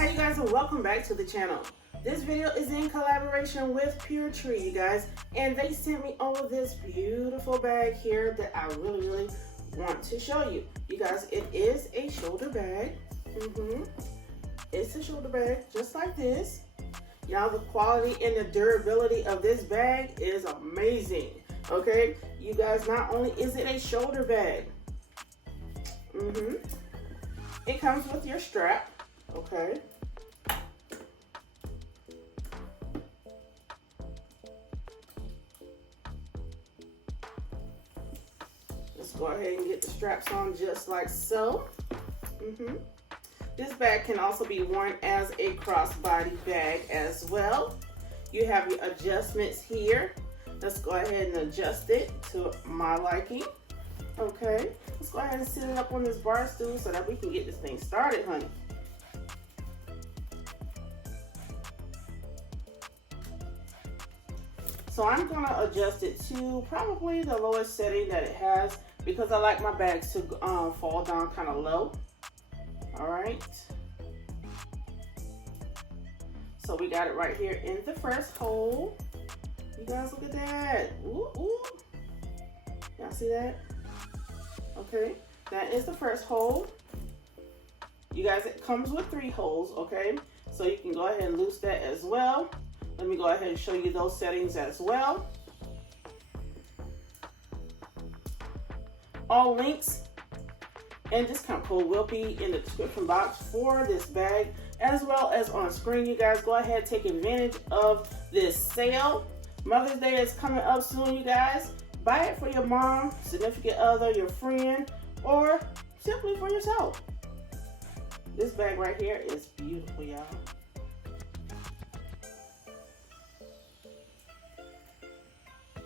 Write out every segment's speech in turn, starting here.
Hi you guys, and welcome back to the channel. This video is in collaboration with Puretree, you guys, and they sent me over this beautiful bag here that I really want to show you. You guys, it is a shoulder bag. It's a shoulder bag just like this. Y'all, the quality and the durability of this bag is amazing. Okay, you guys, not only is it a shoulder bag, it comes with your strap. Okay, let's go ahead and get the straps on just like so. This bag can also be worn as a crossbody bag as well. You have your adjustments here. Let's go ahead and adjust it to my liking. Okay, let's go ahead and sit it up on this bar stool so that we can get this thing started, honey. So I'm gonna adjust it to probably the lowest setting that it has because I like my bags to fall down kind of low. All right. So we got it right here in the first hole. You guys, look at that. Ooh, ooh. Y'all see that? Okay, that is the first hole. You guys, it comes with 3 holes, okay? So you can go ahead and loose that as well. Let me go ahead and show you those settings as well. All links and discount code will be in the description box for this bag, as well as on screen. You guys, go ahead and take advantage of this sale. Mother's Day is coming up soon, you guys. Buy it for your mom, significant other, your friend, or simply for yourself. This bag right here is beautiful, y'all.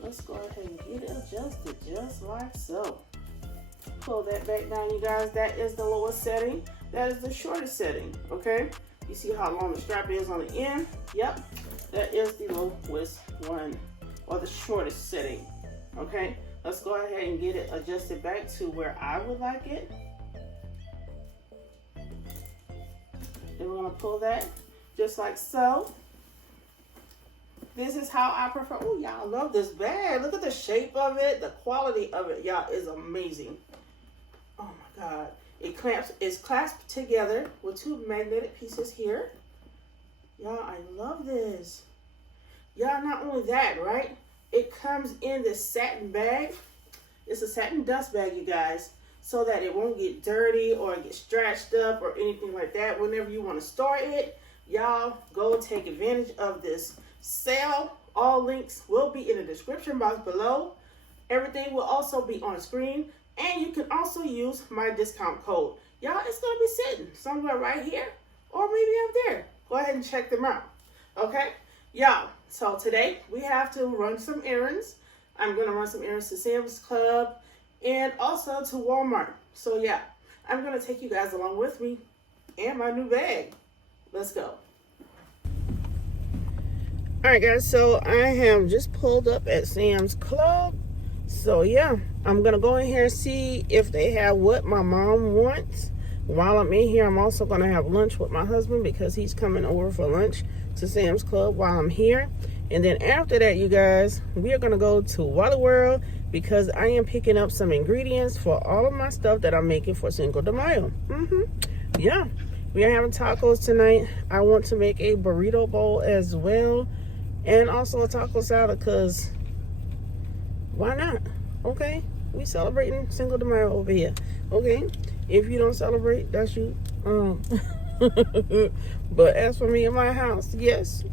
Let's go ahead and get it adjusted just like so. Pull that back down, you guys. That is the lowest setting. That is the shortest setting, okay? You see how long the strap is on the end? Yep, that is the lowest one, or the shortest setting, okay? Let's go ahead and get it adjusted back to where I would like it. Then we're gonna pull that just like so. This is how I prefer. Oh, y'all, love this bag. Look at the shape of it. The quality of it, y'all, is amazing. Oh my God. It's clasped together with 2 magnetic pieces here. Y'all, I love this. Y'all, not only that, right? It comes in this satin bag. It's a satin dust bag, you guys, so that it won't get dirty or get scratched up or anything like that. Whenever you want to store it, y'all, go take advantage of this sale. All links will be in the description box below. Everything will also be on screen, and you can also use my discount code. Y'all, it's gonna be sitting somewhere right here or maybe up there. Go ahead and check them out. Okay, y'all, so today we have to run some errands. I'm gonna run some errands to Sam's Club and also to Walmart. So yeah, I'm gonna take you guys along with me and my new bag. Let's go. All right, guys, so I have just pulled up at Sam's Club. So yeah, I'm gonna go in here and see if they have what my mom wants. While I'm in here, I'm also gonna have lunch with my husband because he's coming over for lunch to Sam's Club while I'm here. And then after that, you guys, we are gonna go to Wally World because I am picking up some ingredients for all of my stuff that I'm making for Cinco De Mayo. Yeah, we are having tacos tonight. I want to make a burrito bowl as well, and also a taco salad, because why not? Okay, we celebrating Cinco de Mayo over here. Okay, if you don't celebrate, that's you. But as for me and my house, yes,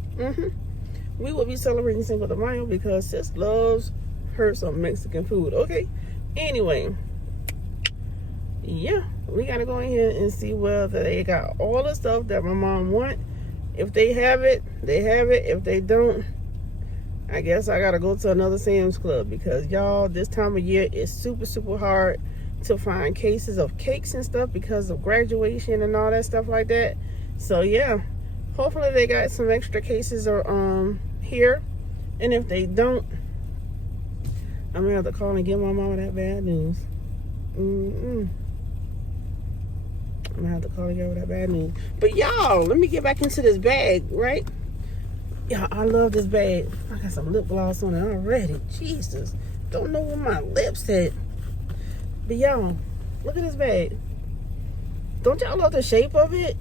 we will be celebrating Cinco de Mayo because sis loves her some Mexican food. Okay, anyway, yeah, we gotta go in here and see whether they got all the stuff that my mom want. If they have it, they have it. If they don't, I guess I gotta go to another Sam's Club because y'all, this time of year is super hard to find cases of cakes and stuff because of graduation and all that stuff like that. So yeah, hopefully they got some extra cases or here, and if they don't, I'm gonna have to call and give my mama that bad news. I'm gonna have to call y'all with that bad news. But y'all, let me get back into this bag, right? Yeah, I love this bag. I got some lip gloss on it already. Jesus. Don't know where my lips at. But y'all, look at this bag. Don't y'all love the shape of it?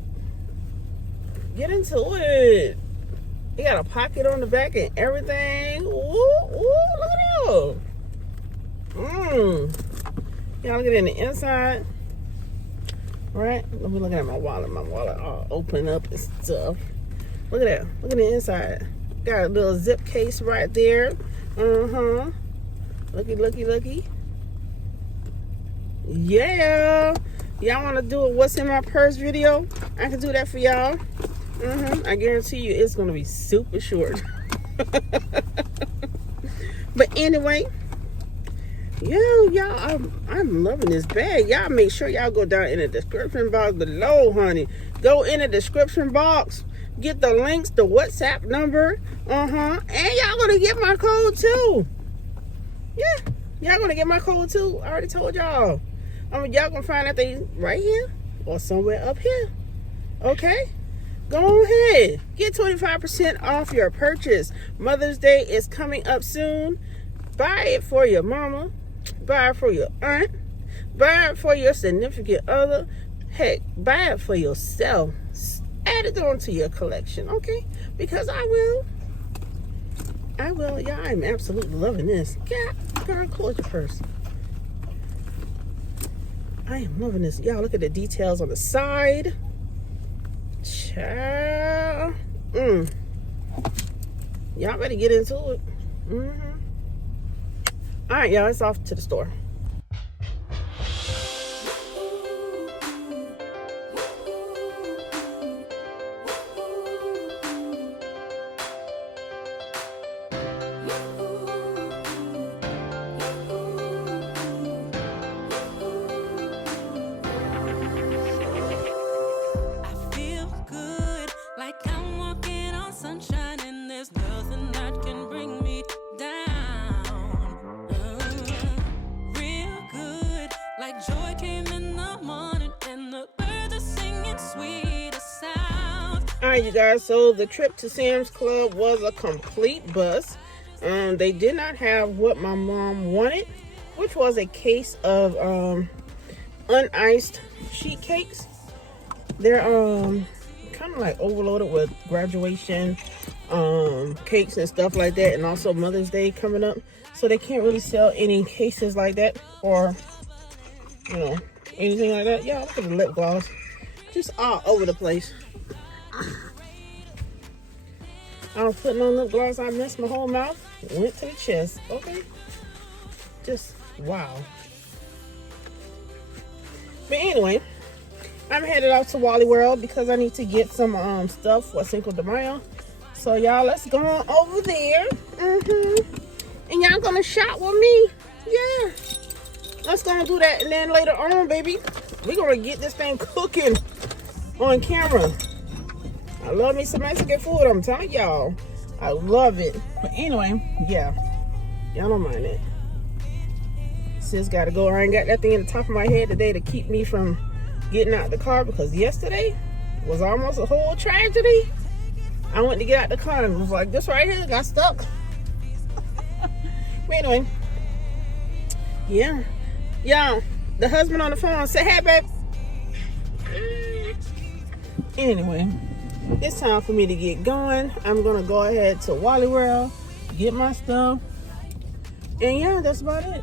Get into it. You got a pocket on the back and everything. Ooh, look at y'all. Y'all look at it in the inside. Right? Let me look at my wallet. My wallet all open up and stuff. Look at that. Look at the inside. Got a little zip case right there. Looky. Yeah. Y'all want to do a what's in my purse video? I can do that for y'all. I guarantee you it's going to be super short. But anyway, y'all, I'm loving this bag. Y'all make sure y'all go down in the description box below, honey. Go in the description box. Get the links, the WhatsApp number. And y'all going to get my code too. Yeah. Y'all going to get my code too. I already told y'all. Y'all going to find that thing right here or somewhere up here. Okay? Go ahead. Get 25% off your purchase. Mother's Day is coming up soon. Buy it for your mama. Buy it for your aunt. Buy it for your significant other. Heck, buy it for yourself. Add it on to your collection, okay? Because I will. Yeah, I'm absolutely loving this. Girl, close your purse. I am loving this. Y'all, look at the details on the side. Child. Y'all better get into it. All right, y'all, it's off to the store. Alright, you guys, so the trip to Sam's Club was a complete bust. They did not have what my mom wanted, which was a case of uniced sheet cakes. They're kind of like overloaded with graduation cakes and stuff like that, and also Mother's Day coming up, so they can't really sell any cases like that or anything like that. Yeah, look at the lip gloss, just all over the place. I was putting on lip gloss, I messed my whole mouth, went to the chest. Okay, just wow. But anyway, I'm headed out to Wally World because I need to get some stuff for Cinco De Mayo. So y'all, let's go on over there. And y'all gonna shop with me. Yeah, let's go and do that. And then later on, baby, we're gonna get this thing cooking on camera. I love me some Mexican food, I'm telling y'all. I love it. But anyway, yeah, y'all don't mind it. Sis gotta go. I ain't got that thing in the top of my head today to keep me from getting out the car, because yesterday was almost a whole tragedy. I went to get out the car and was like, this right here got stuck. But anyway, yeah. Y'all, the husband on the phone said, hey, babe. Anyway, it's time for me to get going. I'm gonna go ahead to Wally World, get my stuff, and yeah, that's about it.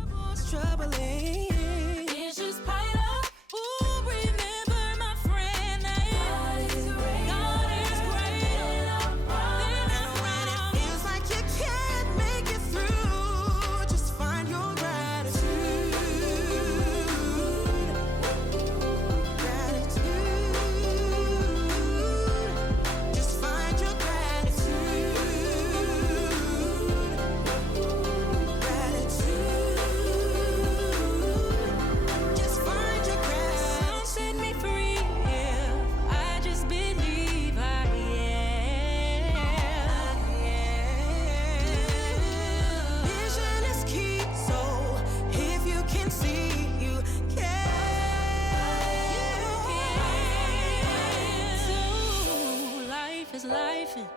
life and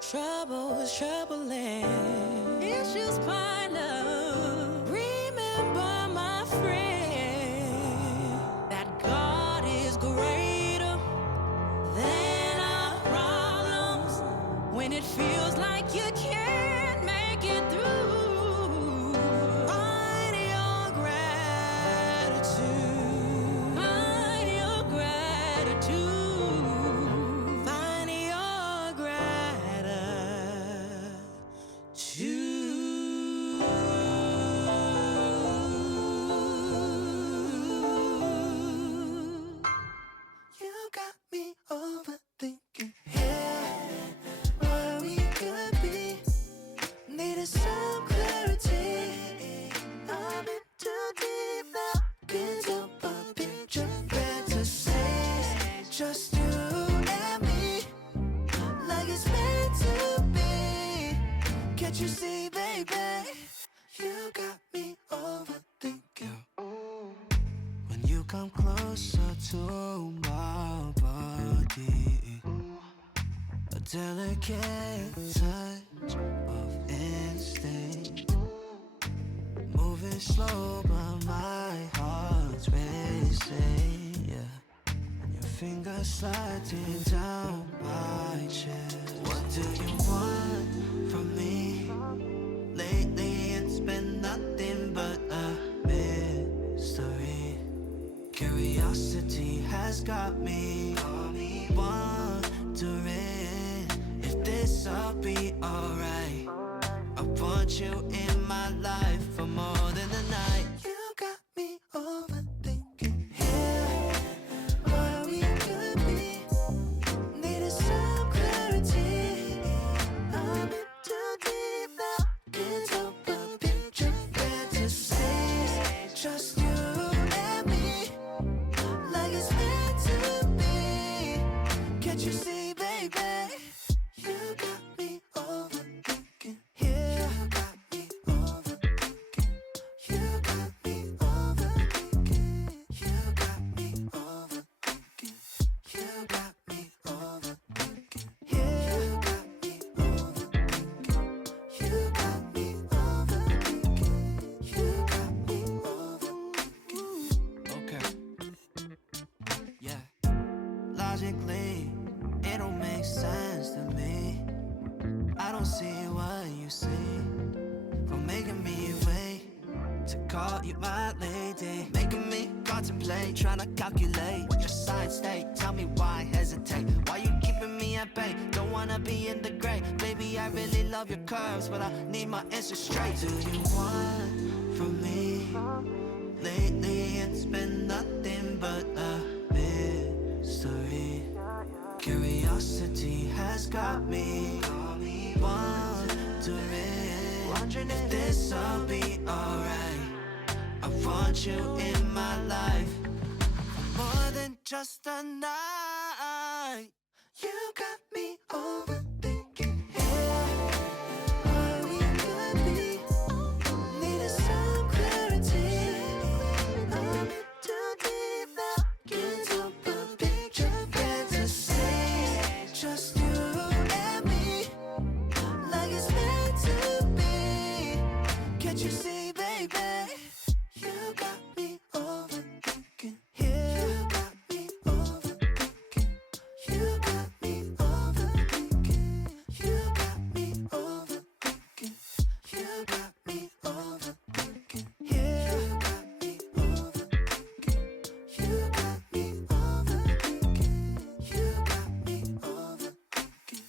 trouble is troubling. Issues pile up. Remember, my friend, that God is greater than our problems. When it feels like you can't make it through, find your gratitude. Find your gratitude. Find your gratitude. You got me overthinking here, where we could be. Needed some clarity. I'm in too deep now. Can't help but picture fantasies. Just you and me, like it's meant to be. Can't you see, baby? You got me overthinking. When you come closer to my body, a delicate touch of instinct, moving slow but my heart's racing, yeah. Your fingers sliding down my chest. What do you want from me? Lately it's been nothing but a mystery. Curiosity has got me wondering if this'll be alright. I want you in my life for more than a night. You got me overthinking here, where we could be. Needed some clarity. I'm in too deep now. Can't help but picture fantasies. Just you and me, like it's meant to be. Can't you see, baby? You got me overthinking. Yeah, you got me overthinking. You got me overthinking. You got me overthinking. You got me overthinking. Yeah, you got me overthinking. You got me overthinking. You got me overthinking. Okay. Yeah. Logically, it don't make sense to me. I don't see what you see. For making me wait to call you my lady, making me contemplate, trying to calculate what your side state. Tell me why hesitate. Why you keeping me at bay? Don't wanna be in the gray. Baby, I really love your curves, but I need my answers straight. Do you want from me? Lately it's been nothing but a mystery. Curiosity has got me wondering if this'll be alright. I want you in my life for more than just a night. You got me overthinking here, where we could be. Needed some clarity. I'm in too deep now. Can't help but picture fantasies. Just you and me, like it's meant to be. Can't you see, baby? You got me overthinking. Yeah, you got me overthinking. You got me overthinking. You got me overthinking. You got me overthinking. Yeah, you got me overthinking. You got me overthinking. You got me overthinking.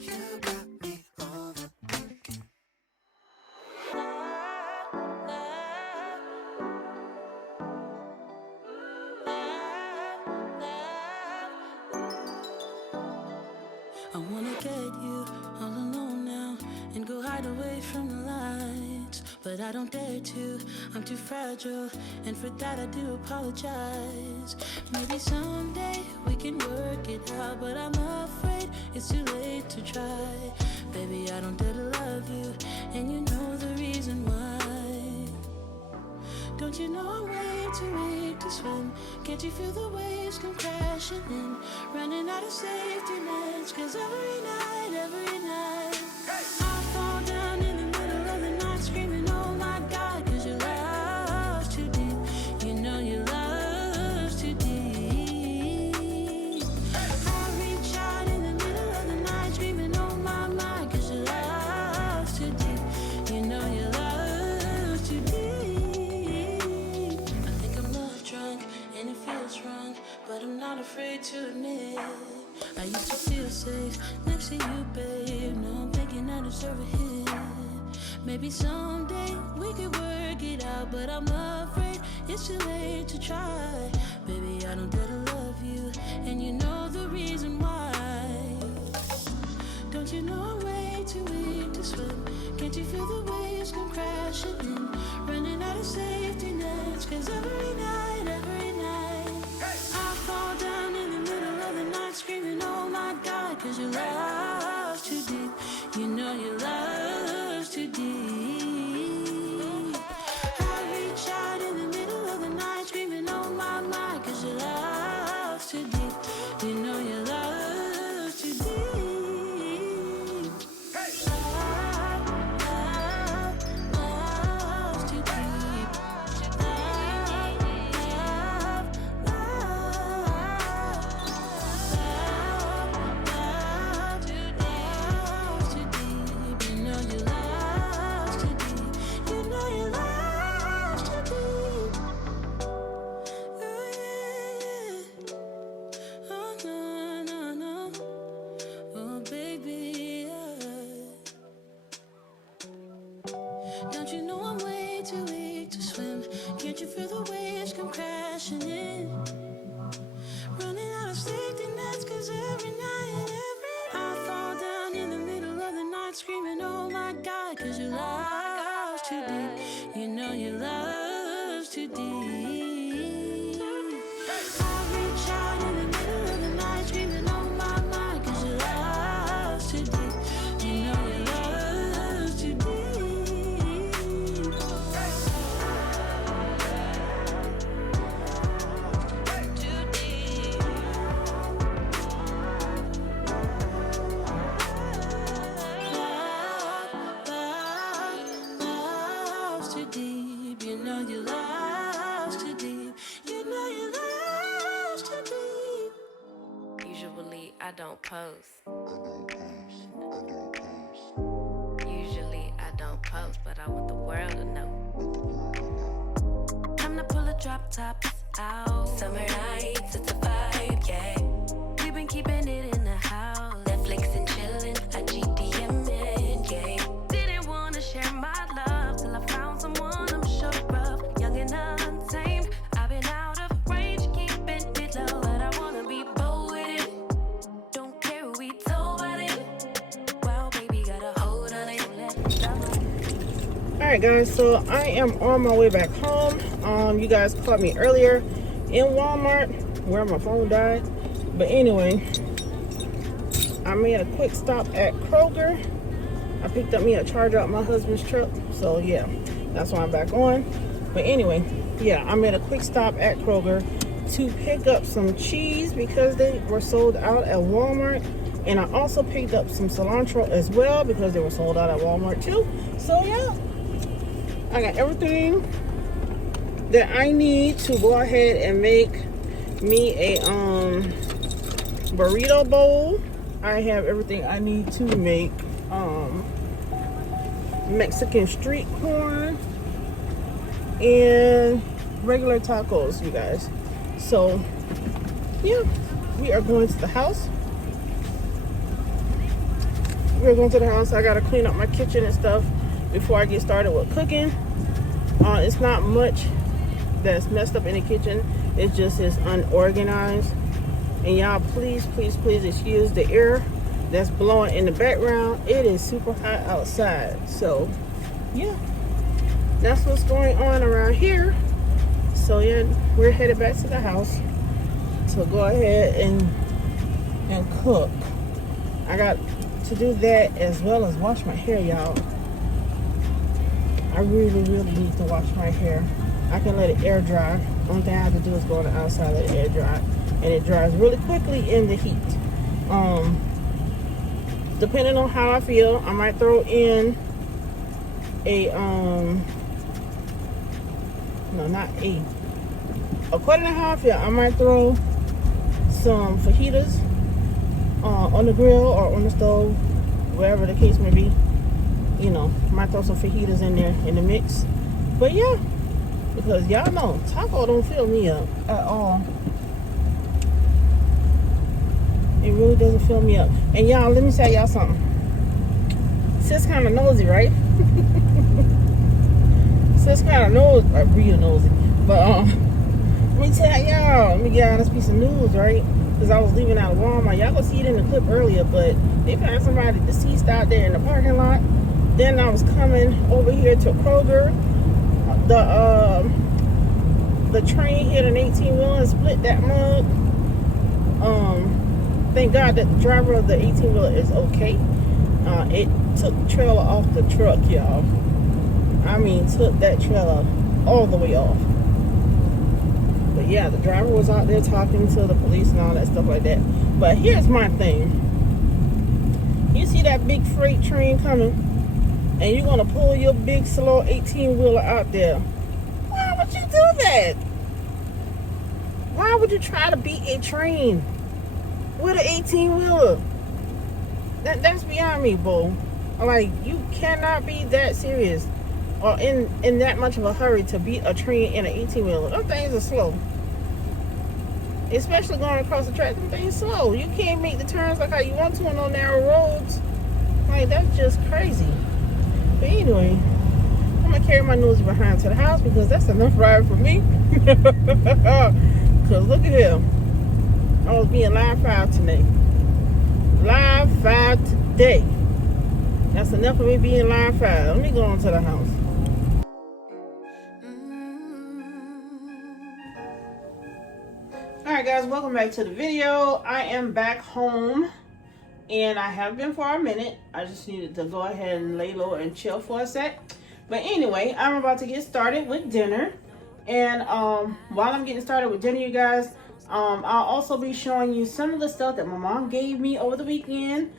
You got me overthinking. I wanna get you all alone now and go hide away from the lights, but I don't dare to. I'm too fragile, and for that I do apologize. Maybe someday we can work it out, but I'm afraid it's too late to try. Baby, I don't dare to love you, and you know the reason why. Don't you know I'm way too weak to swim. Can't you feel the waves come crashing in? Running out of safety nets, 'cause every night, I fall down in the middle of the night screaming, oh my God, 'cause your love's too deep. You know your love's too deep. I reach out in the middle of the night screaming, oh my, 'cause your love's too deep. You know your love's too deep. I think I'm love drunk and it feels wrong, but I'm not afraid to admit I used to feel safe next to you, babe. Now I'm thinking I deserve a hit. Maybe someday we could work it out, but I'm afraid it's too late to try. Baby, I don't dare to love you, and you know the reason why. Don't you know I'm way too weak to swim? Can't you feel the waves come crashing in? Running out of safety nets, 'cause every night, I fall down in the middle of the night screaming, oh my God, 'cause your love's too deep. You know your love's too deep. I reach out in the middle of the night screaming, oh my, 'cause your love's too deep. You know your love's too deep. Love's too deep. Love's too deep. You know your love's too deep. You know your love's too deep. Oh yeah. Oh no. Oh baby, don't you know I'm way too weak to swim? Can't you feel the waves come crashing in? Running out of safety nets, 'cause every night, I fall down in the middle of the night screaming, oh my God, 'cause your love's too deep. You know your love's too deep. I reach out in the middle of the night screaming, oh my, 'cause your love's too deep. You know your love's too deep. Too deep. Love's too deep. You know your love's too deep. You know your love's too deep. Usually I don't post. Usually I don't post, but I want the world to know. Time to pull a drop tops out. Summer nights, it's a vibe, yeah. We've been keeping it in the house. Netflix and chillin', I GDM'in', yeah. Didn't wanna share my love till I found someone I'm sure of. Young and untamed, I've been out of range, keeping it low, but I wanna be bold with it. Don't care who we told about it. Well, baby, got a hold on it. Let me stop it. Alright guys, so I am on my way back home. You guys caught me earlier in Walmart where my phone died. But anyway, I made a quick stop at Kroger. I picked up me a charger out my husband's truck. So yeah, that's why I'm back on. But anyway, yeah, I made a quick stop at Kroger to pick up some cheese because they were sold out at Walmart. And I also picked up some cilantro as well because they were sold out at Walmart too. So yeah, I got everything that I need to go ahead and make me a burrito bowl. I have everything I need to make Mexican street corn and regular tacos, you guys. So yeah, we are going to the house. We're going to the house. I gotta clean up my kitchen and stuff before I get started with cooking. It's not much that's messed up in the kitchen. It just is unorganized. And y'all, please excuse the air that's blowing in the background. It is super hot outside. So yeah, that's what's going on around here. So yeah, we're headed back to the house to go ahead and cook. I got to do that as well as wash my hair, y'all. I really need to wash my hair. I can let it air dry Only thing I have to do is go on the outside, let it air dry, and it dries really quickly in the heat. Depending on how I feel, I might throw in a according to how I feel, I might throw some fajitas on the grill or on the stove, wherever the case may be. You know, might throw some fajitas in there in the mix. But yeah, because y'all know taco don't fill me up at all. It really doesn't fill me up. And y'all, let me tell y'all something. Sis kind of nosy, right? Sis kind of nosy, like real nosy. But let me tell y'all, let me get on this piece of news, right? Because I was leaving out of Walmart. Y'all gonna see it in the clip earlier, but they found somebody deceased out there in the parking lot. Then I was coming over here to Kroger. The train hit an 18-wheeler and split that mug. Thank God that the driver of the 18-wheeler is okay. It took the trailer off the truck, y'all. I mean, took that trailer all the way off. But yeah, the driver was out there talking to the police and all that stuff like that. But here's my thing. You see that big freight train coming, and you're gonna pull your big slow 18-wheeler out there. Why would you do that? Why would you try to beat a train with an 18-wheeler? That's beyond me, boo. Like, you cannot be that serious or in that much of a hurry to beat a train in an 18-wheeler. Those things are slow. Especially going across the track, them things slow. You can't make the turns like how you want to on those narrow roads. Like, that's just crazy. But anyway, I'm gonna carry my nose behind to the house because that's enough ride for me. Cause look at here, I was being live 5 today. Live 5 today. That's enough of me being live 5. Let me go on to the house. Alright guys, welcome back to the video. I am back home. And I have been for a minute. I just needed to go ahead and lay low and chill for a sec. But anyway, I'm about to get started with dinner. And while I'm getting started with dinner, you guys, I'll also be showing you some of the stuff that my mom gave me over the weekend.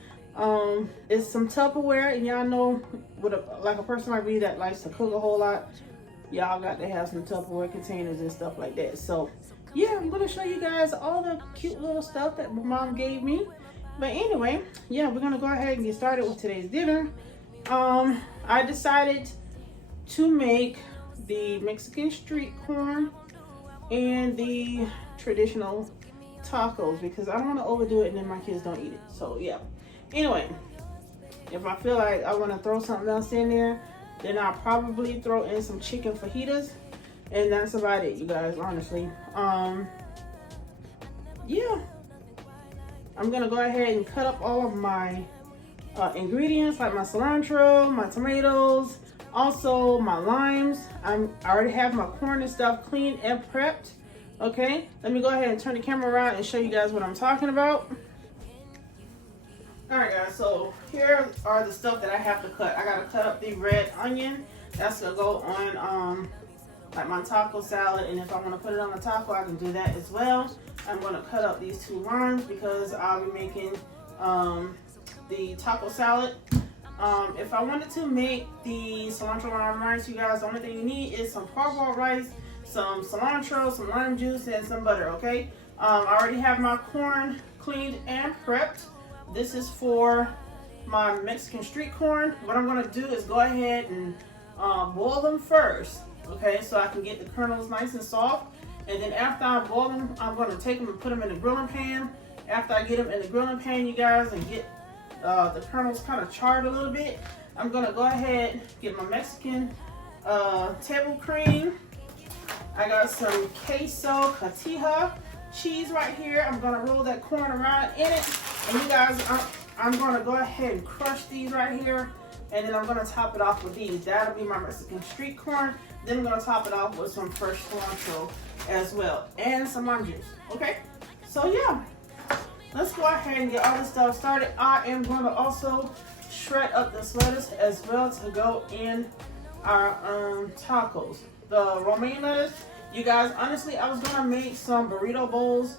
It's some Tupperware, and y'all know, with like a person like me that likes to cook a whole lot, y'all got to have some Tupperware containers and stuff like that. So yeah, I'm gonna show you guys all the cute little stuff that my mom gave me. But anyway, yeah, we're gonna go ahead and get started with today's dinner. I decided to make the Mexican street corn and the traditional tacos because I don't want to overdo it and then my kids don't eat it. So yeah. Anyway, if I feel like I want to throw something else in there, then I'll probably throw in some chicken fajitas, and that's about it, you guys. Honestly, yeah. I'm gonna go ahead and cut up all of my ingredients, like my cilantro, my tomatoes, also my limes. I already have my corn and stuff cleaned and prepped. Okay, let me go ahead and turn the camera around and show you guys what I'm talking about. All right, guys, so here are the stuff that I have to cut. I gotta cut up the red onion. That's gonna go on like my taco salad, and if I want to put it on the taco, I can do that as well. I'm going to cut up these 2 limes because I'll be making the taco salad. If I wanted to make the cilantro lime rice, you guys, the only thing you need is some parboiled rice, some cilantro, some lime juice, and some butter, okay? I already have my corn cleaned and prepped. This is for my Mexican street corn. What I'm going to do is go ahead and boil them first, okay, so I can get the kernels nice and soft. And then after I boil them, I'm going to take them and put them in the grilling pan. After I get them in the grilling pan, you guys, and get the kernels kind of charred a little bit, I'm going to go ahead, get my Mexican table cream. I got some queso cotija cheese right here. I'm going to roll that corn around in it. And you guys, I'm going to go ahead and crush these right here. And then I'm going to top it off with these. That'll be my Mexican street corn. Then I'm going to top it off with some fresh cilantro as well. And some lime juice. Okay? So yeah. Let's go ahead and get all this stuff started. I am going to also shred up this lettuce as well to go in our tacos. The romaine lettuce You guys, honestly, I was gonna make some burrito bowls,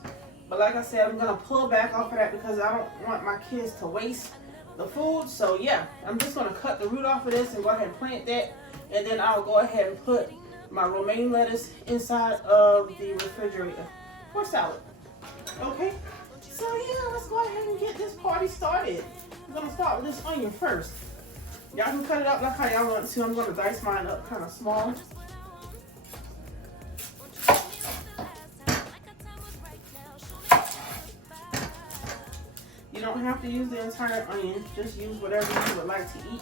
but like I said, I'm gonna pull back off of that because I don't want my kids to waste the food. So yeah, I'm just gonna cut the root off of this and go ahead and plant that, and then I'll go ahead and put my romaine lettuce inside of the refrigerator for salad. Okay, so yeah, let's go ahead and get this party started. I'm gonna start with this onion first. Y'all can cut it up like how y'all want to. I'm gonna dice mine up kind of small. You don't have to use the entire onion, just use whatever you would like to eat.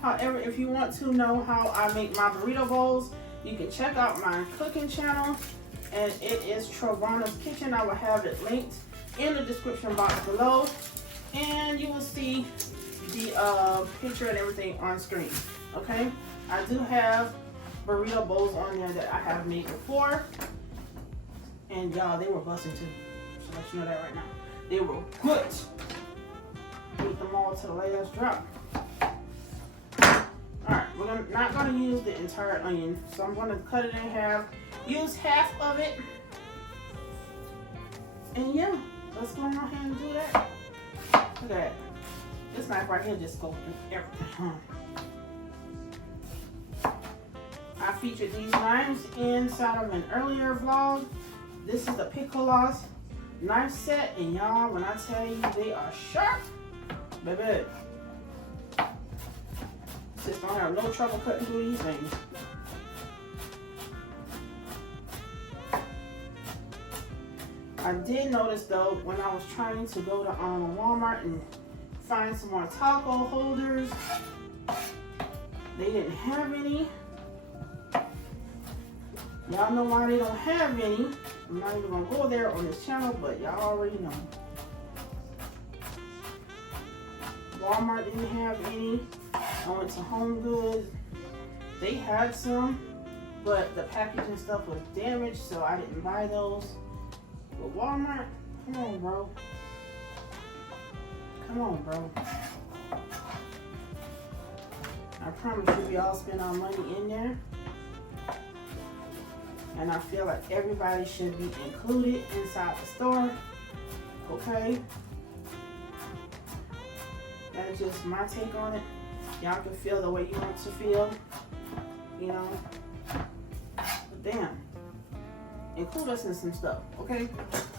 However, if you want to know how I make my burrito bowls, you can check out my cooking channel, and it is Travana's Kitchen. I will have it linked in the description box below, and you will see the picture and everything on screen. Okay, I do have burrito bowls on there that I have made before. And y'all, they were busting too. So let you know that right now. They were good. Beat them all to the last drop. Alright, we're not gonna use the entire onion. So I'm gonna cut it in half. Use half of it. And yeah, let's go ahead and do that. Look at that. This knife right here just goes through everything. I featured these knives inside of an earlier vlog. This is the Piccolo's knife set, and y'all, when I tell you they are sharp, baby, just don't have no trouble cutting through these things. I did notice though, when I was trying to go to Walmart and find some more taco holders, they didn't have any. Y'all know why they don't have any. I'm not even gonna go there on this channel, but y'all already know. Walmart didn't have any. I went to Home Goods. They had some, but the packaging stuff was damaged, so I didn't buy those. But Walmart, come on, bro. Come on, bro. I promise you, we all spend our money in there. And I feel like everybody should be included inside the store. Okay? That's just my take on it. Y'all can feel the way you want to feel. You know? But damn. Include us in some stuff, okay?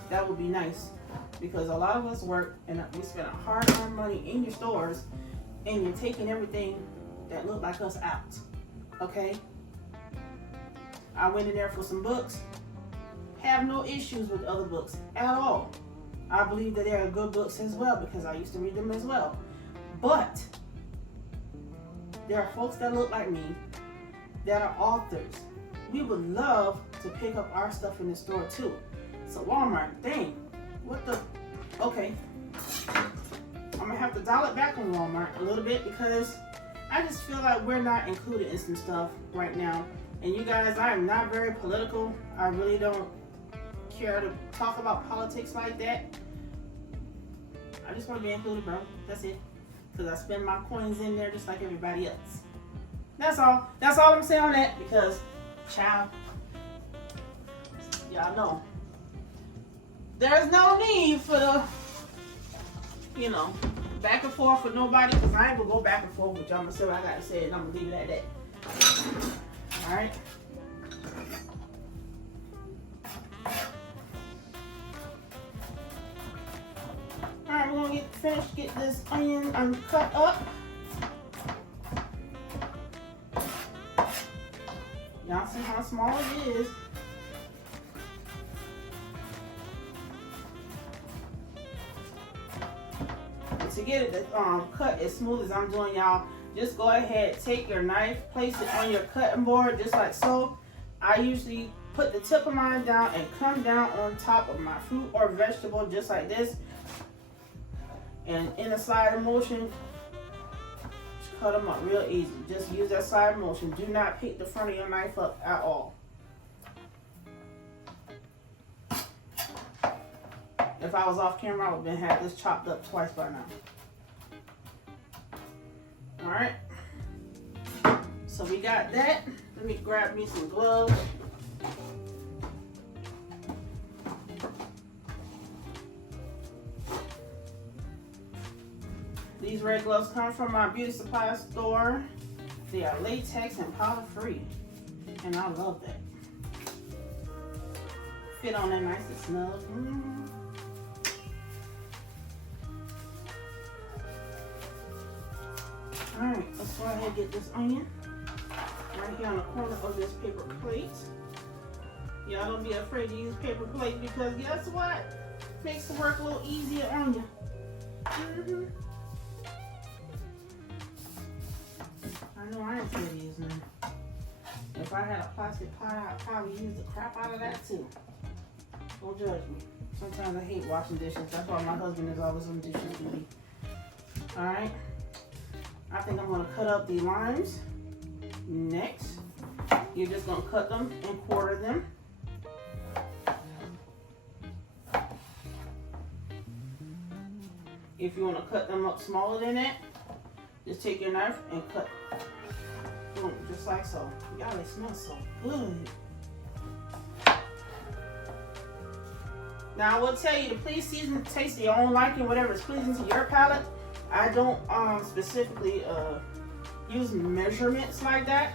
That would be nice. Because a lot of us work and we spend hard-earned money in your stores, and you're taking everything that look like us out. Okay? I went in there for some books. Have no issues with other books at all. I believe that they are good books as well because I used to read them as well. But there are folks that look like me that are authors. We would love to pick up our stuff in the store too. So Walmart, dang, what the? Okay, I'm gonna have to dial it back on Walmart a little bit because I just feel like we're not included in some stuff right now. And you guys, I am not very political. I really don't care to talk about politics like that. I just want to be included, bro. That's it. Because I spend my coins in there just like everybody else. That's all. That's all I'm saying on that. Because, child, y'all know, there's no need for the, you know, back and forth with nobody. Because I ain't going to go back and forth with y'all. I'm going to say what I got to say and I'm going to leave it at that. Alright. Alright, we're gonna get this onion cut up. Y'all see how small it is. And to get it cut as smooth as I'm doing, y'all, just go ahead, take your knife, place it on your cutting board just like so. I usually put the tip of mine down and come down on top of my fruit or vegetable just like this. And in a sliding motion, just cut them up real easy. Just use that sliding motion. Do not pick the front of your knife up at all. If I was off camera, I would have had this chopped up twice by now. Alright. So we got that. Let me grab me some gloves. These red gloves come from my beauty supply store. They are latex and powder free. And I love that. Fit on there nice and snug. Alright, let's go ahead and get this onion right here on the corner of this paper plate. Y'all don't be afraid to use paper plate because guess what? Makes the work a little easier on you. I know I ain't scared of using them. If I had a plastic pot, I'd probably use the crap out of that too. Don't judge me. Sometimes I hate washing dishes. That's why my husband is always on dishes duty. Alright. I think I'm going to cut up the limes next. You're just going to cut them and quarter them. If you want to cut them up smaller than that, just take your knife and cut. Boom, just like so. Y'all, they smell so good. Now I will tell you to please season, taste your own liking, whatever is pleasing to your palate. I don't specifically use measurements like that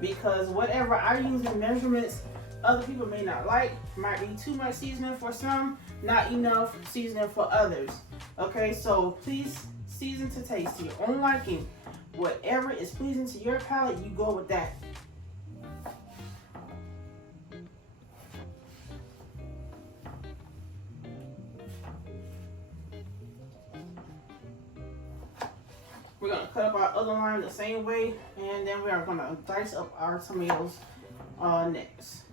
because whatever I use in measurements, other people may not like. Might be too much seasoning for some, not enough seasoning for others. Okay, so please season to taste to your own liking. Whatever is pleasing to your palate, you go with that. We're going to cut up our other lime the same way, and then we are going to dice up our tomatoes next.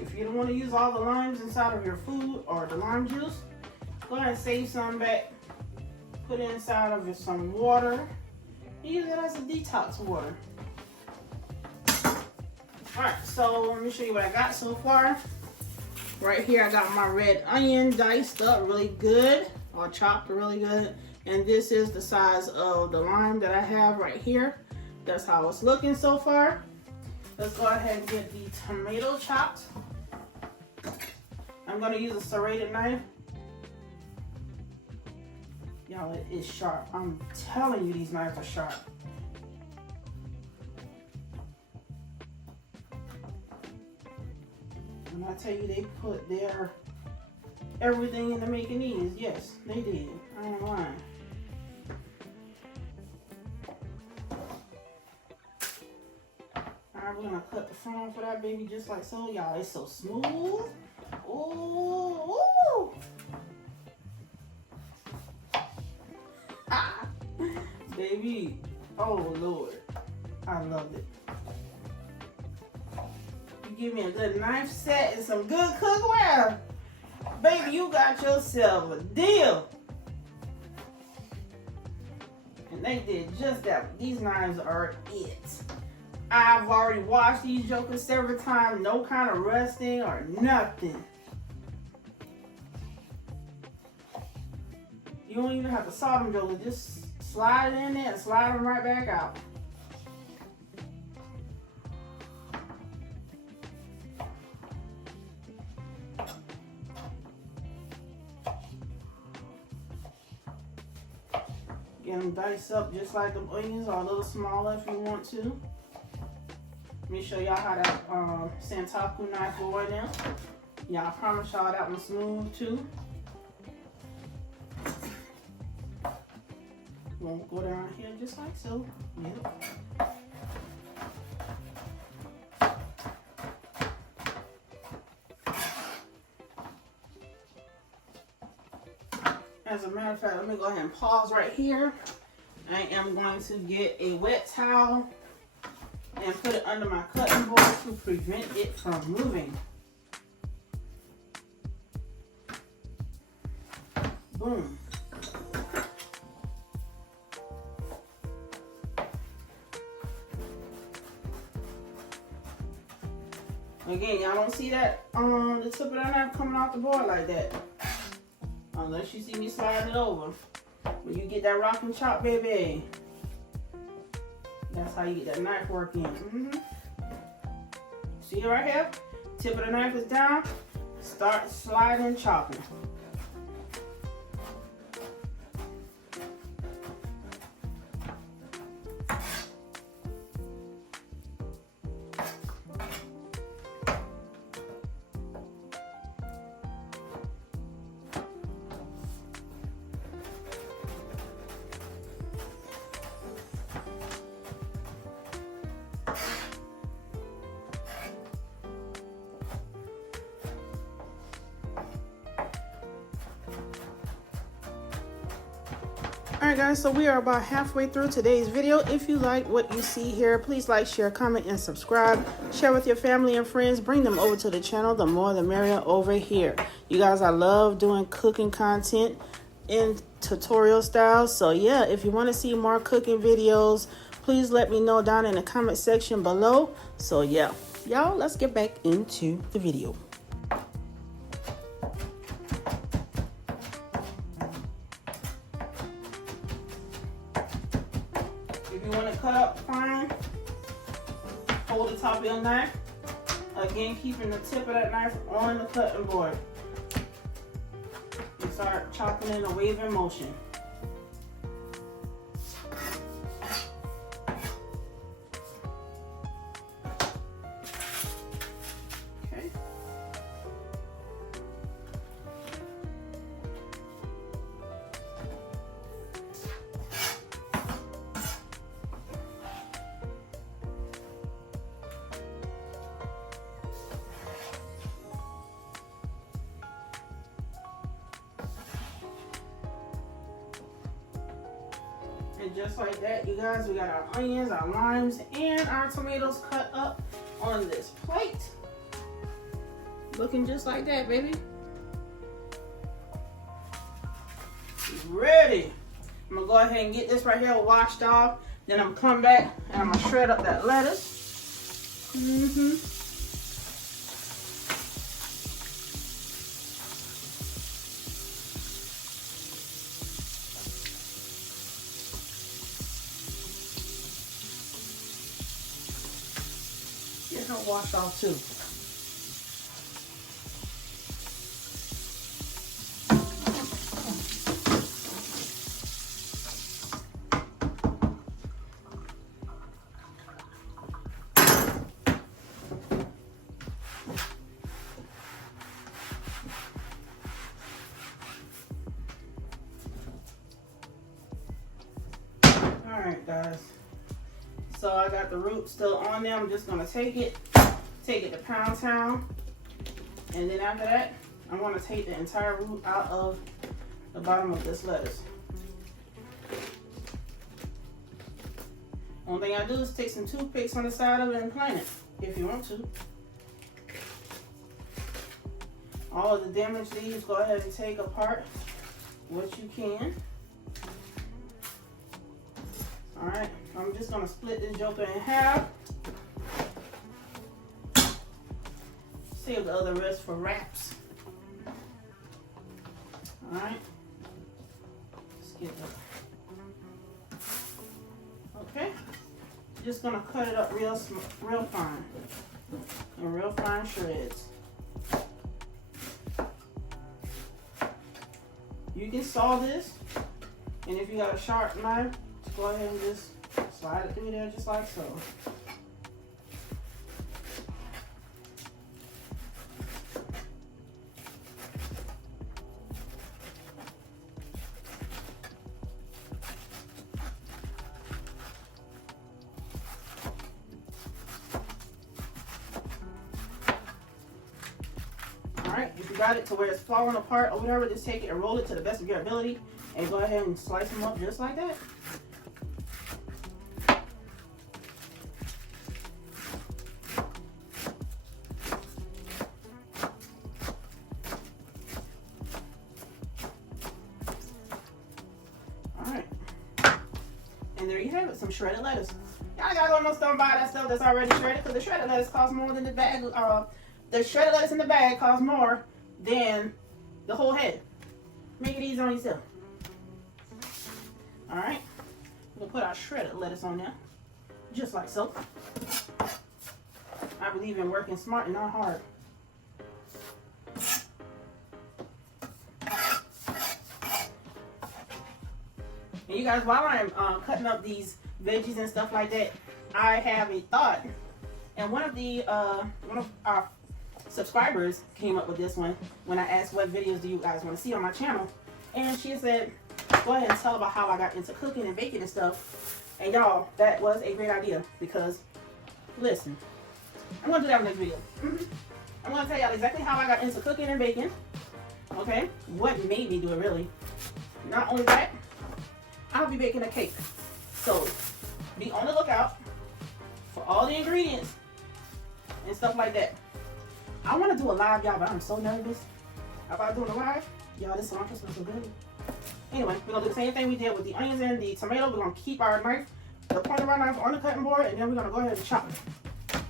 If you don't want to use all the limes inside of your food or the lime juice, go ahead and save some back. Put it inside of some water. Use it as a detox water. Alright, so let me show you what I got so far. Right here I got my red onion diced up really good, or chopped really good. And this is the size of the lime that I have right here. That's how it's looking so far. Let's go ahead and get the tomato chopped. I'm going to use a serrated knife. Y'all, it is sharp. I'm telling you, these knives are sharp. When I tell you they put their everything into making these, yes, they did. I ain't lying. Alright, we're gonna cut the front off of that baby just like so. Y'all, it's so smooth. Ooh, ooh. Ah, baby. Oh Lord, I love it. You give me a good knife set and some good cookware, baby, you got yourself a deal. And they did just that. These knives are it. I've already washed these jokers several times. No kind of rusting or nothing. You don't even have to saw them jokers. Just slide it in there and slide them right back out. Get them diced up just like the onions, or a little smaller if you want to. Let me show y'all how that Santaku knife will right now. Y'all, I promise y'all that one's smooth too. Won't go down here just like so. Yep. As a matter of fact, let me go ahead and pause right here. I am going to get a wet towel and put it under my cutting board to prevent it from moving. Boom. Again, y'all don't see that the tip of that knife coming off the board like that. Unless you see me slide it over. When you get that rock and chop, baby. That's how you get that knife work in. See it right here? Tip of the knife is down. Start sliding, chopping. Alright guys, so we are about halfway through today's video. If you like what you see here, please like, share, comment, and subscribe. Share with your family and friends. Bring them over to the channel. The more the merrier over here. You guys, I love doing cooking content in tutorial style. So yeah, if you want to see more cooking videos, please let me know down in the comment section below. So yeah, y'all, let's get back into the video. You want to cut up fine, hold the top of your knife, again keeping the tip of that knife on the cutting board, and start chopping in a waving motion. Okay. And just like that, you guys, we got our onions, our limes, and our tomatoes cut up on this plate. Looking just like that, baby. Ready. I'm gonna go ahead and get this right here washed off. Then I'm gonna come back and I'm gonna shred up that lettuce. Get her washed off too. Alright guys, so I got the root still on there. I'm just going to take it to Pound Town, and then after that I'm going to take the entire root out of the bottom of this lettuce. Only thing I do is take some toothpicks on the side of it and plant it if you want to. All of the damaged leaves, go ahead and take apart what you can. Alright, I'm just going to split this joker in half. Save the other rest for wraps. Alright. Let's get that. Okay. Just going to cut it up real fine. In real fine shreds. You can saw this. And if you got a sharp knife, go ahead and just slide it through there just like so. Alright, if you got it to where it's falling apart or whatever, just take it and roll it to the best of your ability and go ahead and slice them up just like that. And there you have it, some shredded lettuce. Y'all gotta go no store and buy that stuff that's already shredded, because the shredded lettuce costs more than the bag. The shredded lettuce in the bag costs more than the whole head. Make it easy on yourself. All right. We'll put our shredded lettuce on there, just like so. I believe in working smart and not hard. And you guys, while I'm cutting up these veggies and stuff like that, I have a thought. And one of our subscribers came up with this one when I asked what videos do you guys want to see on my channel, and she said, go ahead and tell about how I got into cooking and baking and stuff. And y'all, that was a great idea, because listen, I'm gonna do that in the next video. I'm gonna tell y'all exactly how I got into cooking and baking. Okay, what made me do it really. Not only that, I'll be baking a cake, so be on the lookout for all the ingredients and stuff like that. I want to do a live, y'all, but I'm so nervous about doing a live. Y'all, this cilantro smells so good. Anyway, we're gonna do the same thing we did with the onions and the tomato. We're gonna keep our knife, the point of our knife, on the cutting board, and then we're gonna go ahead and chop it.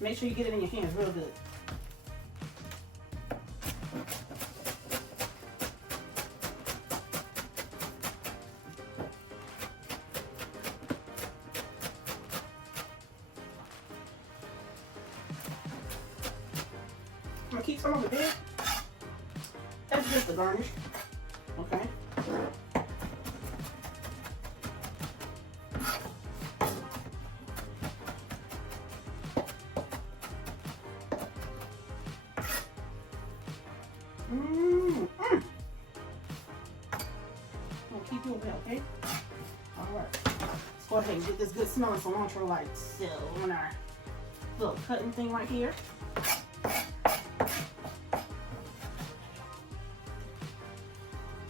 Make sure you get it in your hands real good. I'm gonna keep some of it big. That's just the garnish. Okay. I'll keep doing that, okay? Alright. Let's go ahead and get this good smelling cilantro like so on our little cutting thing right here.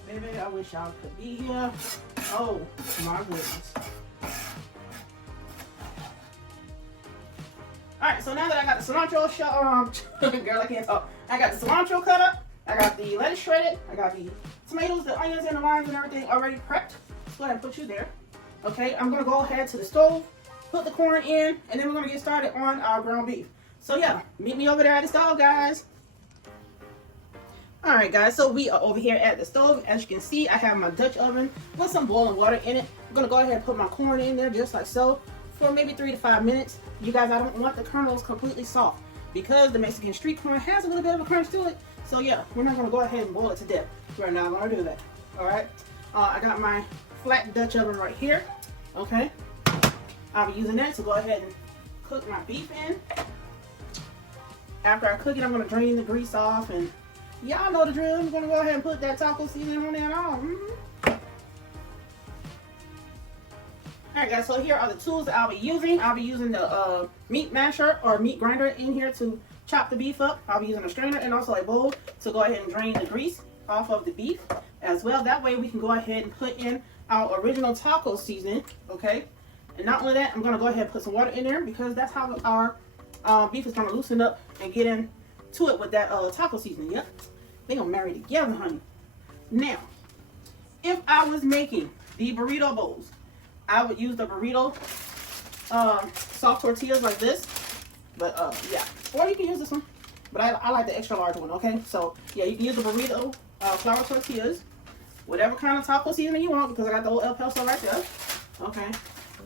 Baby, I wish y'all could be here. Oh my goodness. Alright, so now that I got the cilantro girl, I can't talk. I got the cilantro cut up, I got the lettuce shredded, I got the tomatoes, the onions, and the limes and everything already prepped. Let's go ahead and put you there. Okay, I'm gonna go ahead to the stove, put the corn in, and then we're gonna get started on our ground beef. So yeah, meet me over there at the stove, guys. Alright guys, so we are over here at the stove. As you can see, I have my Dutch oven with some boiling water in it. I'm going to go ahead and put my corn in there just like so for maybe 3 to 5 minutes. You guys, I don't want the kernels completely soft because the Mexican street corn has a little bit of a crunch to it. So yeah, we're not going to go ahead and boil it to death. We're not going to do that. Alright, I got my flat Dutch oven right here. Okay, I'll be using that to go ahead and cook my beef in. After I cook it, I'm going to drain the grease off, and y'all know the drill. I'm gonna go ahead and put that taco seasoning on there and all. Alright guys, so here are the tools that I'll be using. I'll be using the meat masher or meat grinder in here to chop the beef up. I'll be using a strainer and also a bowl to go ahead and drain the grease off of the beef as well. That way we can go ahead and put in our original taco seasoning, okay? And not only that, I'm gonna go ahead and put some water in there because that's how our beef is gonna loosen up and get into it with that taco seasoning. Yep, they gonna marry together, honey. Now, if I was making the burrito bowls, I would use the burrito soft tortillas like this. But yeah, or you can use this one. But I like the extra large one. Okay, so yeah, you can use the burrito flour tortillas, whatever kind of taco seasoning you want, because I got the old El Paso right there. Okay,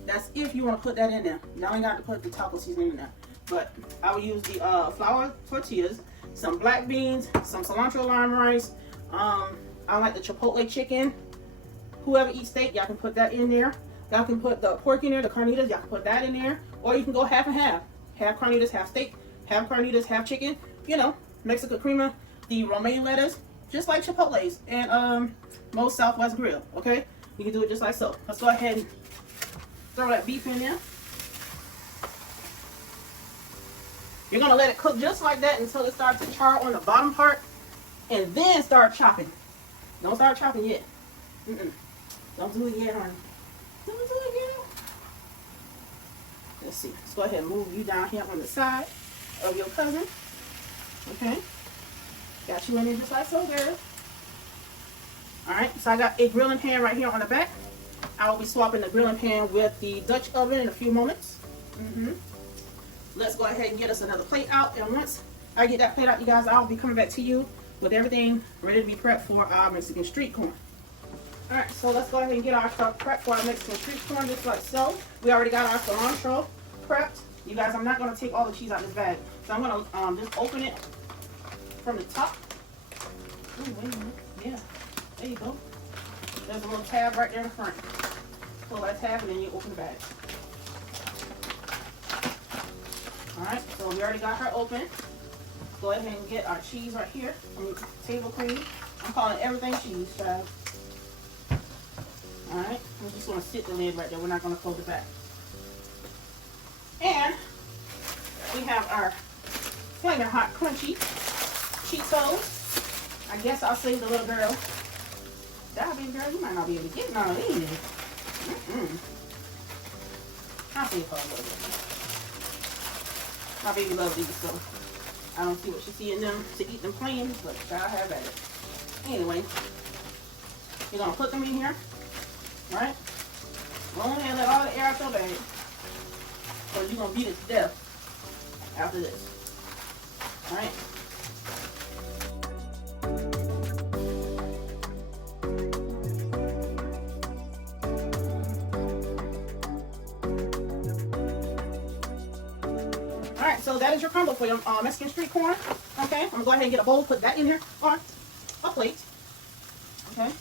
that's if you want to put that in there. Now I got to put the taco seasoning in there. But I would use the flour tortillas, some black beans, some cilantro lime rice. I like the chipotle chicken. Whoever eats steak, y'all can put that in there. Y'all can put the pork in there, the carnitas, y'all can put that in there. Or you can go half and half. Half carnitas, half steak. Half carnitas, half chicken. You know, Mexican creamer, the romaine lettuce, just like Chipotle's and most Southwest Grill, okay? You can do it just like so. Let's go ahead and throw that beef in there. You're gonna let it cook just like that until it starts to char on the bottom part, and then start chopping. Don't start chopping yet. Don't do it yet, honey. Don't do it yet. Let's see. Let's go ahead and move you down here on the side of your cousin. Okay. Got you in there just like so, girl. Alright, so I got a grilling pan right here on the back. I will be swapping the grilling pan with the Dutch oven in a few moments. Let's go ahead and get us another plate out. And once I get that plate out, you guys, I'll be coming back to you with everything ready to be prepped for our Mexican street corn. Alright, so let's go ahead and get our stuff prepped for our Mexican street corn just like so. We already got our cilantro prepped. You guys, I'm not going to take all the cheese out of this bag. So I'm going to just open it from the top. Ooh, wait a minute. Yeah, there you go. There's a little tab right there in the front. Pull that tab and then you open the bag. Alright, so we already got her open. Go ahead and get our cheese right here. Table cream. I'm calling everything cheese, child. Alright, I'm just going to sit the lid right there. We're not going to close it back. And we have our flaming hot crunchy Cheetos. I guess I'll save the little girl. That baby girl, you might not be able to get none of these. I'll save her a little bit. My baby loves these, so I don't see what she's seeing them to eat them plain, but I'll have at it. Anyway, you're going to put them in here. Right? Roll in and let all the air out your bag. So you're going to beat it to death after this. Alright? Alright, so that is your combo for your Mexican street corn. Okay? I'm going to go ahead and get a bowl, put that in here, or a plate. Okay?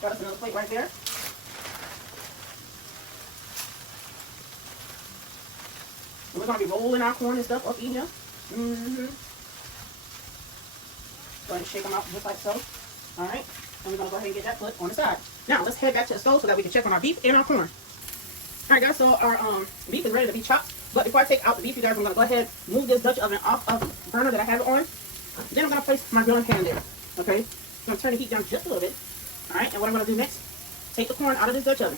Got us another plate right there. And we're going to be rolling our corn and stuff up in here. Go ahead and shake them out just like so. Alright. And we're going to go ahead and get that put on the side. Now, let's head back to the stove so that we can check on our beef and our corn. Alright guys, so our beef is ready to be chopped. But before I take out the beef, you guys, I'm going to go ahead and move this Dutch oven off of the burner that I have it on. Then I'm going to place my grilling pan there. Okay? I'm going to turn the heat down just a little bit. Alright, and what I'm going to do next, take the corn out of this Dutch oven.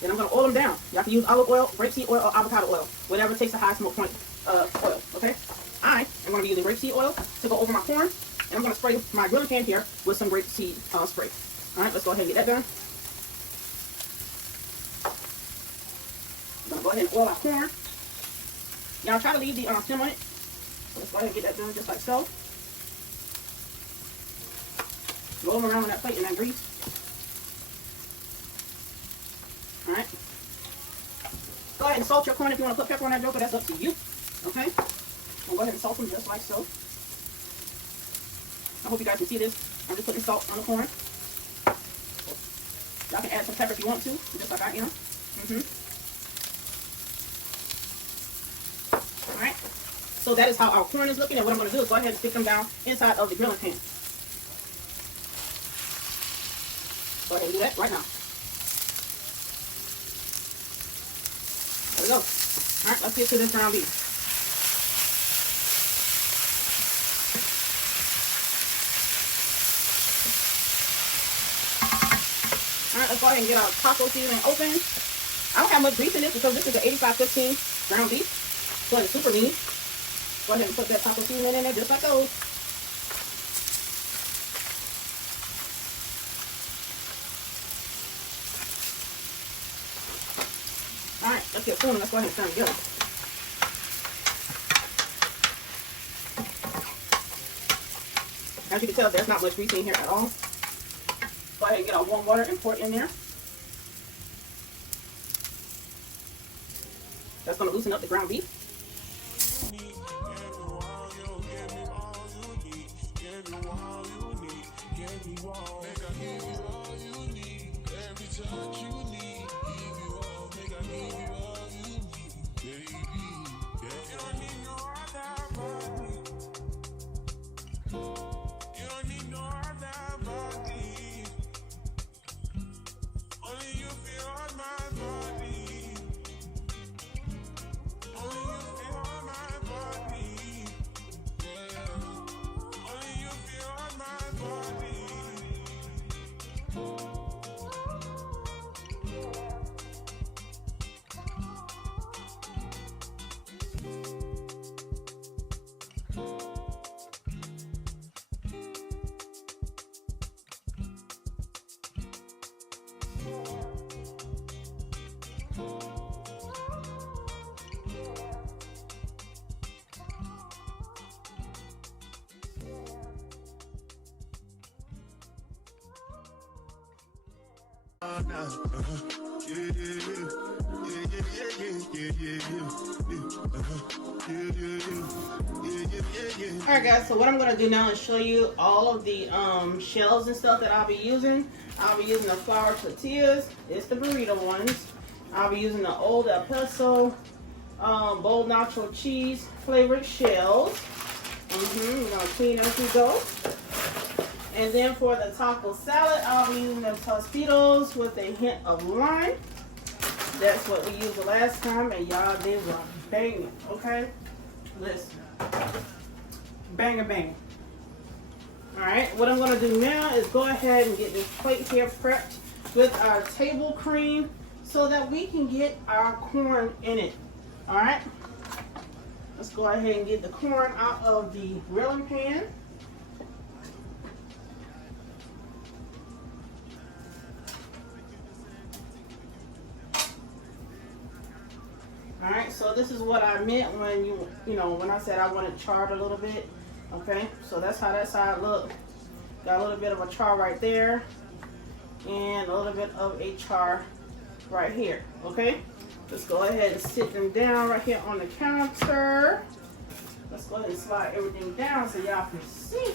Then I'm going to oil them down. Y'all can use olive oil, rapeseed oil, or avocado oil. Whatever takes the high smoke point oil, okay? I am going to be using rapeseed oil to go over my corn. And I'm going to spray my grilling pan here with some rapeseed spray. Alright, let's go ahead and get that done. I'm going to go ahead and oil our corn. Y'all try to leave the stem on it. So let's go ahead and get that done just like so. Roll them around on that plate in that grease. Alright. Go ahead and salt your corn if you want to put pepper on that joker. That's up to you. Okay? We'll go ahead and salt them just like so. I hope you guys can see this. I'm just putting salt on the corn. Y'all can add some pepper if you want to, just like I am. Alright. So that is how our corn is looking. And what I'm going to do is go ahead and stick them down inside of the grilling pan. Go ahead and do that right now. There we go. Alright, let's get to this ground beef. Alright, let's go ahead and get our taco seasoning open. I don't have much grease in this because this is the 85-15 ground beef. So it's super lean. Go ahead and put that taco seasoning in there just like those. Alright, let's get spoon. Let's go ahead and stir them together. As you can tell, there's not much grease in here at all. Go ahead and get our warm water and pour it in there. That's going to loosen up the ground beef. Alright guys, so what I'm going to do now is show you all of the shells and stuff that I'll be using. I'll be using the flour tortillas. It's the burrito ones. I'll be using the old El Paso bold nacho cheese flavored shells. We're going to clean as we go. And then for the taco salad, I'll be using the Tostitos with a hint of lime. That's what we used the last time, and y'all, they were banging, okay? Listen. Banger, banger. Alright, what I'm going to do now is go ahead and get this plate here prepped with our table cream so that we can get our corn in it. Alright? Let's go ahead and get the corn out of the grilling pan. Alright, so this is what I meant when when I said I wanted charred a little bit. Okay, so that's how that side looked. Got a little bit of a char right there. And a little bit of a char right here. Okay, let's go ahead and sit them down right here on the counter. Let's go ahead and slide everything down so y'all can see.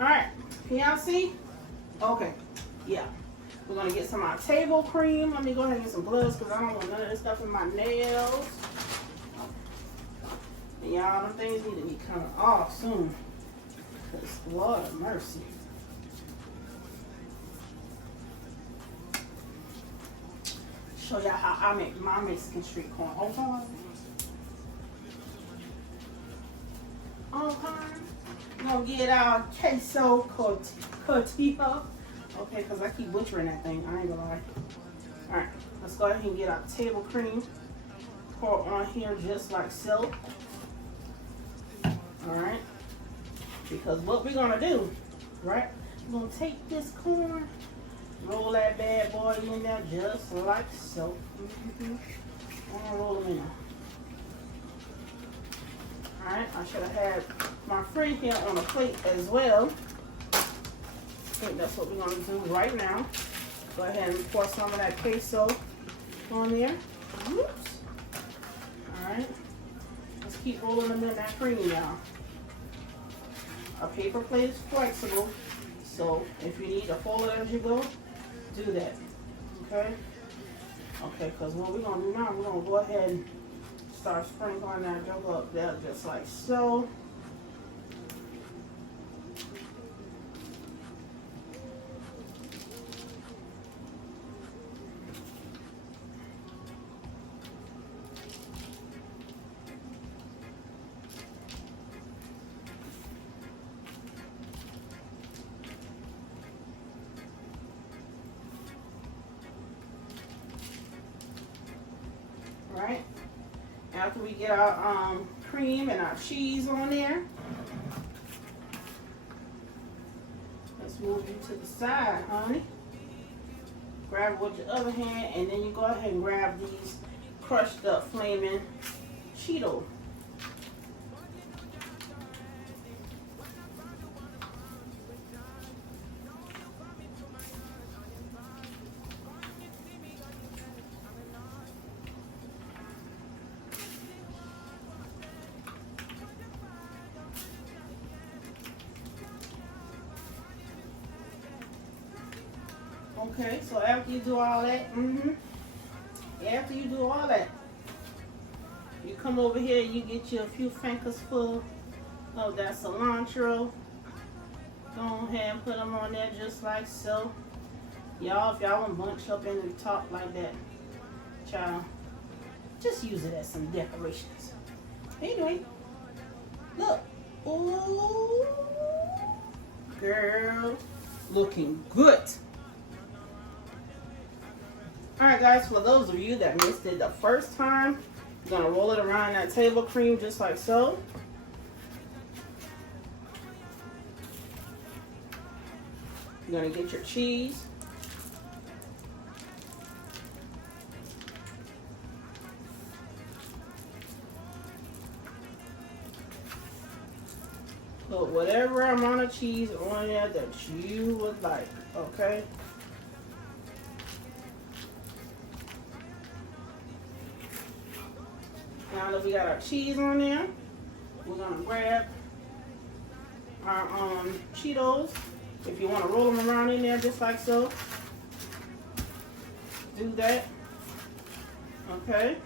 Alright, can y'all see? Okay. Yeah, we're gonna get some of our table cream. Let me go ahead and get some gloves because I don't want none of this stuff in my nails. And y'all, them things need to be coming off soon. Because Lord of mercy. Show y'all how I make my Mexican street corn. Hold on. We're gonna get our queso tortilla. Okay, because I keep butchering that thing. I ain't gonna lie. Alright, let's go ahead and get our table cream. Pour on here just like so. Alright. Because what we're gonna do, right? We're gonna take this corn, roll that bad boy in there just like so. I'm gonna roll them in there. Alright, I should have had my friend here on a plate as well. I think that's what we're going to do right now. Go ahead and pour some of that queso on there. Whoops. Alright. Let's keep rolling them in that cream, y'all. A paper plate is flexible, so if you need to fold it as you go, do that. Okay? Okay, because what we're going to do now, we're going to go ahead and start sprinkling that dough up there just like so. Right? After we get our cream and our cheese on there, let's move you to the side, honey. Grab it with your other hand, and then you go ahead and grab these crushed up flaming Cheetos. Okay, so after you do all that, after you do all that, you come over here, you get you a few fingers full of that cilantro. Go ahead and put them on there just like so. Y'all, if y'all want to bunch up in the top like that, child, just use it as some decorations. Anyway, look. Ooh, girl, looking good. Alright guys, for those of you that missed it the first time, you're going to roll it around that table cream just like so. You're going to get your cheese. Put whatever amount of cheese on there that you would like, okay? Now that we got our cheese on there, we're gonna grab our Cheetos. If you want to roll them around in there just like so, do that. Okay.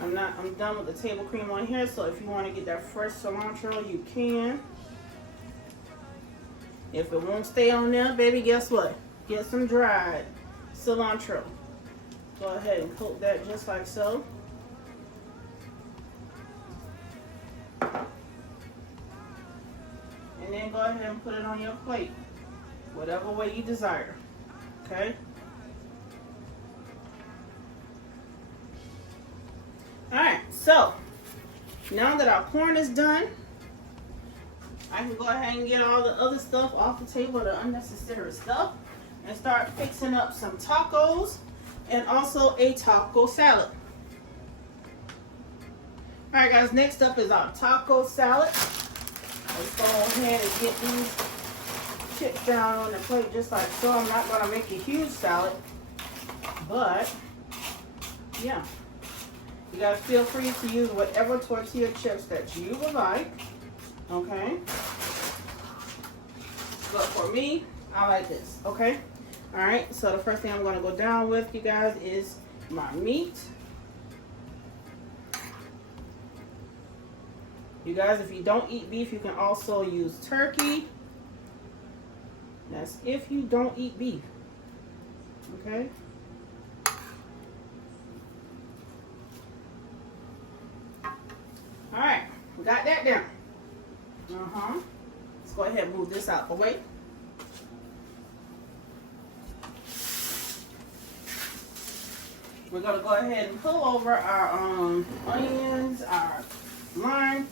I'm done with the table cream on here, so if you want to get that fresh cilantro, you can. If it won't stay on there, baby, guess what? Get some dried cilantro. Go ahead and coat that just like so. And then go ahead and put it on your plate, whatever way you desire, okay? Alright, so now that our corn is done, I can go ahead and get all the other stuff off the table, the unnecessary stuff, and start fixing up some tacos and also a taco salad. Alright guys, next up is our taco salad. Let's go ahead and get these chips down on the plate just like so. I'm not going to make a huge salad, but yeah. You guys feel free to use whatever tortilla chips that you would like, okay? But for me, I like this, okay? All right, so the first thing I'm going to go down with, you guys, is my meat. You guys, if you don't eat beef, you can also use turkey. That's if you don't eat beef, okay? All right, we got that down. Let's go ahead and move this out the way. We're gonna go ahead and pull over our onions, our lime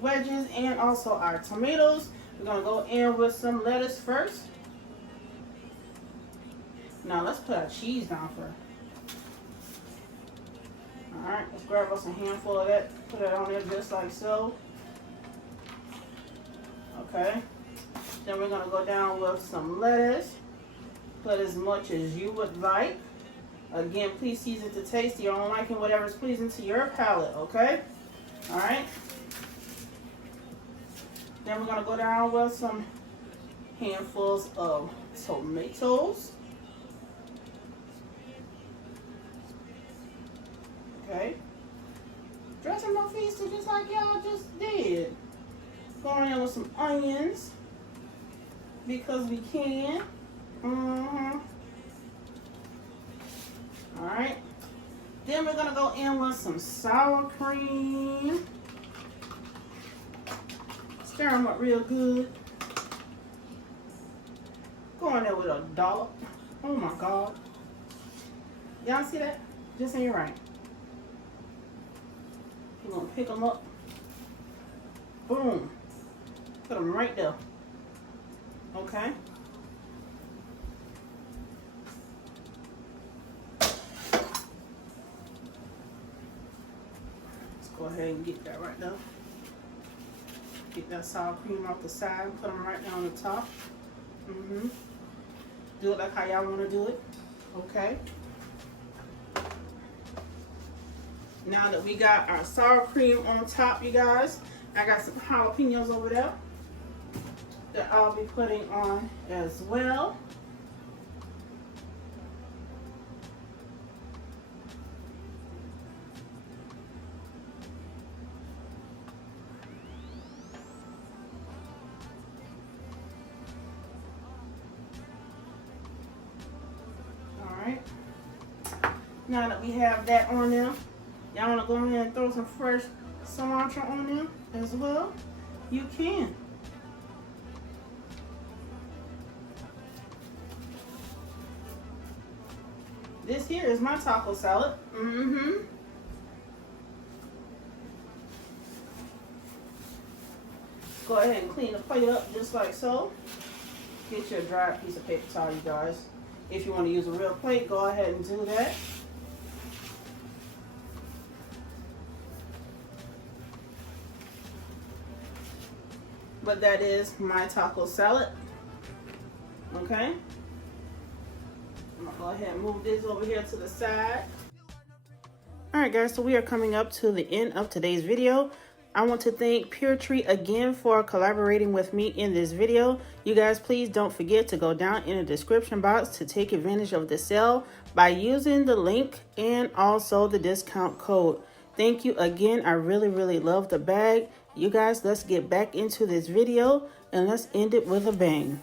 wedges, and also our tomatoes. We're gonna go in with some lettuce first. Now let's put our cheese down first. Alright, let's grab us a handful of that, put it on there just like so. Okay. Then we're going to go down with some lettuce. Put as much as you would like. Again, please season to taste, your own liking, whatever is pleasing to your palate, okay? Alright. Then we're going to go down with some handfuls of tomatoes. Okay. Dressing my feast just like y'all just did. Going in with some onions because we can. Alright. Then we're gonna go in with some sour cream. Stir them up real good. Go in there with a dollop. Oh my God. Y'all see that? Just ain't right. We're gonna pick them up. Boom. Put them right there. Okay. Let's go ahead and get that right there. Get that sour cream off the side. Put them right there on the top. Do it like how y'all want to do it. Okay. Now that we got our sour cream on top, you guys, I got some jalapenos over there that I'll be putting on as well. All right. Now that we have that on there, y'all want to go ahead and throw some fresh cilantro on there as well? You can. This here is my taco salad. Go ahead and clean the plate up just like so. Get your dry piece of paper towel, you guys. If you want to use a real plate, go ahead and do that. but that is my taco salad. Okay. I'm gonna go ahead and move this over here to the side. Alright guys, so we are coming up to the end of today's video. I want to thank Puretree again for collaborating with me in this video. You guys, please don't forget to go down in the description box to take advantage of the sale by using the link and also the discount code. Thank you again. I really love the bag. You guys, let's get back into this video and let's end it with a bang.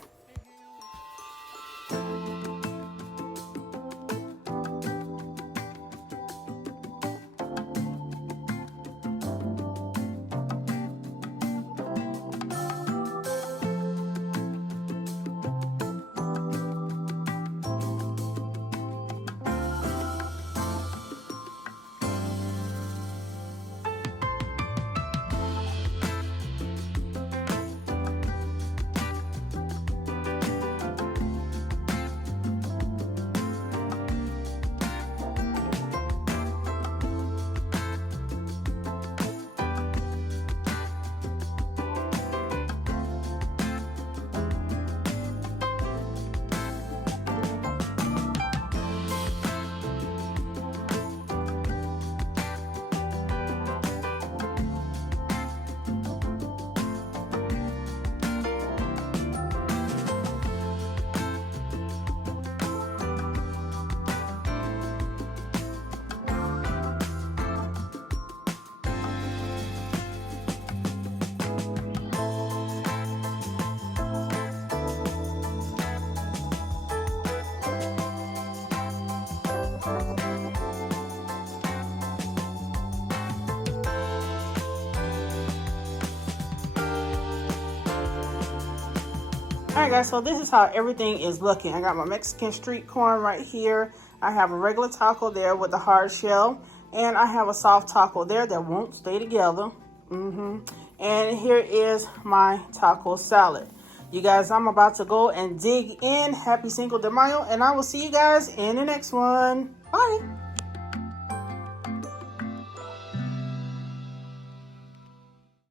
Alright guys, so this is how everything is looking. I got my Mexican street corn right here. I have a regular taco there with the hard shell. And I have a soft taco there that won't stay together. And here is my taco salad. You guys, I'm about to go and dig in. Happy Cinco de Mayo. And I will see you guys in the next one. Bye.